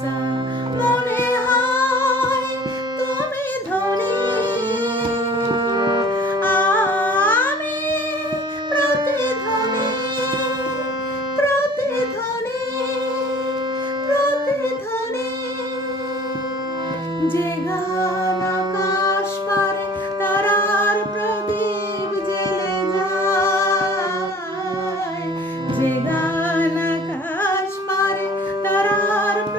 সা মনে হয় তুমি ধনী, আমি প্রতিধ্বনি প্রতিধ্বনি প্রতিধ্বনি যে গান